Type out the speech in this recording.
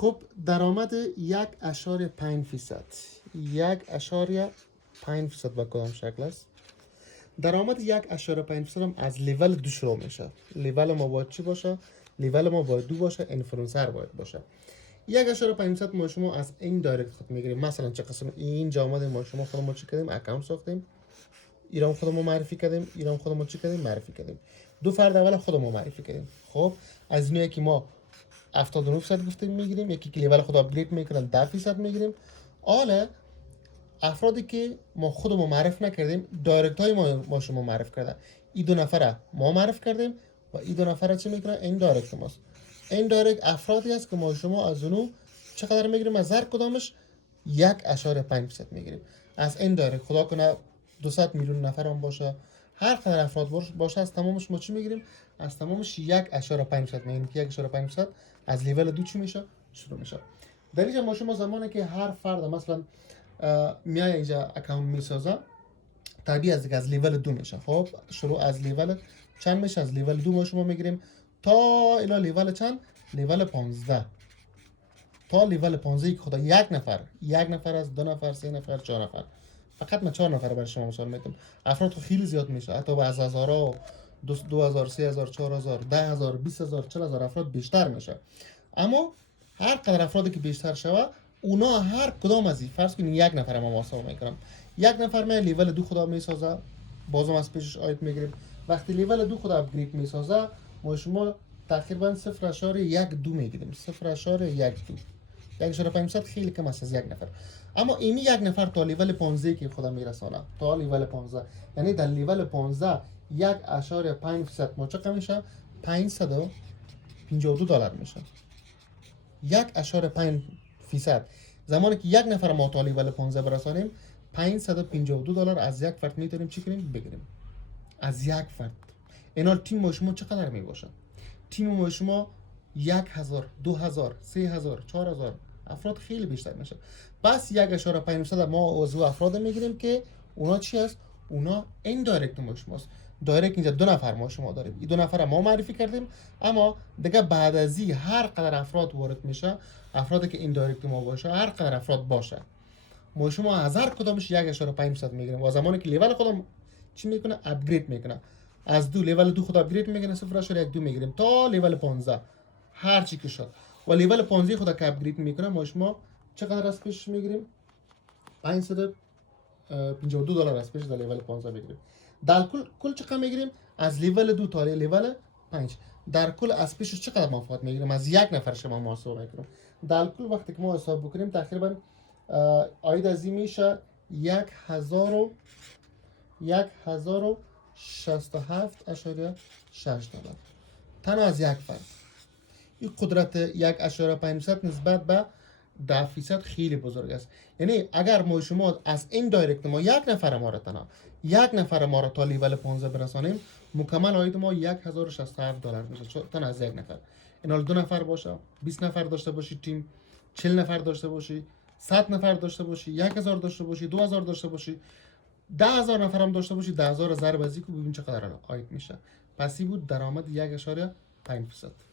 خب درآمد 1.5%. 1.5% به کدام شکل است؟ درآمد 1.5% هم از لیول 2 شروع میشه. لیول ما باید چی باشه؟ لیول ما باید 2 باشه، انفلوئنسر باید باشه. 1.5% ما شما از این دایرکت خود میگیریم. مثلا چه قسم این جامعه ما شما خودمون چی کردیم؟ اکانت ساختیم، ایران خودمون معرفی کردیم، ایران خودمون چی کردیم؟ معرفی کردیم. دو فرد اول خودمون معرفی کردیم. خب از اینایی که ما 79% گفتیم میگیریم، یکی که لیول خود آپگرید میکنن 10% میگیریم. حالا افرادی که ما خودمون معرف نکردیم، دایرکت های ما شما معرف کرده، این دو نفره ما معرف کردیم و این دو نفره چی میکنن؟ این دایرکت ماست. این دایرکت افرادی است که ما شما از اونو چقدر میگیریم؟ از هر کدامش 1.5% میگیریم. از این دایرکت خدا کنه 200 میلیون نفر هم باشه، هر قدر افراد باشه، از تمامش ما چی میگیریم؟ از تمامش 1.5% میگیریم که 1.5% از لیول 2 چی میشه؟ شروع میشه. در اینجا ما شما زمانی که هر فرد مثلا میای اینجا اکانت میسازه، طبیعی است که از لیول 2 میشه. خب شروع از لیول چند میشه؟ از لیول 2 ما شما میگیریم تا الی لیول چند؟ لیول 15. تا لیول 15 که خدا یک نفر از 2 نفر 3 نفر 4 نفر، فقط من 4 نفر برای شما مثال میتونم. افراد خیلی زیاد میشه، حتی به از هزارها، 2000 3000 4000 10000 20000 40000 افراد بیشتر میشه. اما هر قدر افرادی که بیشتر شوه، اونا هر کدام از این فرض کنید یک نفر ما محاسبه میکنم، یک نفر من لیول 2 خدا میسازه، بازم از پیشش آیت میگیریم. وقتی لیول 2 خدا اپگرید میسازه، ما شما تقریبا 0.12 میگیریم. 0.12 1.5% خیلی کم است از یک نفر. اما این یک نفر تا لیول 15 که خدا میرسانه، تا لیول 15، یعنی در لیول 15 1.5% ما چقدر میشه؟ $552 میشه. 1.5%. زمانی که یک نفر ما تا لیول 15 برسانیم، $552 از یک فرد میتونیم چی کنیم؟ بگیریم. از یک فرد. اینا تیم ما شما چقدر میباشه؟ تیم ما شما 1000 2000 3000 4000 افراد خیلی بیشتر میشه. پس 1.5% ما از افراد میگیریم که اونا چی است؟ اونا این دایرکت ما شماست. دایرکت اینجا 2 نفر ما شما داریم، این 2 نفر ما معرفی کردیم. اما دیگه بعد از این هر قدر افراد وارد میشه، افرادی که این دایرکت ما باشه، هر قدر افراد باشه، ما شما از هر کدامش 1.5% میگیریم. و زمانی که لیول خودم چی میکنه؟ اپگرید میکنه. از لیول 2 خود اپگرید میکنه، 0.12 میگیریم تا لیول 15 هر چی که شد. و لیول 15 خود که اپگرید میکنه، ما شما چقدر از پیش میگیریم؟ $552 از پیش در لیول 15 بگیریم. در کل چقدر میگیریم؟ از لیول 2 تا لیول 5 در کل از پیش چقدر منفعت میگیریم؟ از یک نفر شما محاسبه میکنیم. در کل وقتی که ما حساب بکنیم، تقریبا عاید از این میشه 1067.6 دلار تنها از یک فرد. این قدرت 1.5% نسبت به 10% خیلی بزرگ است. یعنی اگر ما شما از این دایرکت ما یک نفر ما را تا لیول 15 برسانیم، مکمل عاید ما $1067 میشه تنها از یک نفر. اینا 2 نفر باشه، 20 نفر داشته باشی تیم، 40 نفر داشته باشی، 100 نفر داشته باشی، 1000 داشته باشی، 2000 داشته باشی، 10000 نفر هم داشته باشی، 10000 ضرب از این که ببین چقدر عاید میشه. پس این بود درآمد 1.5%.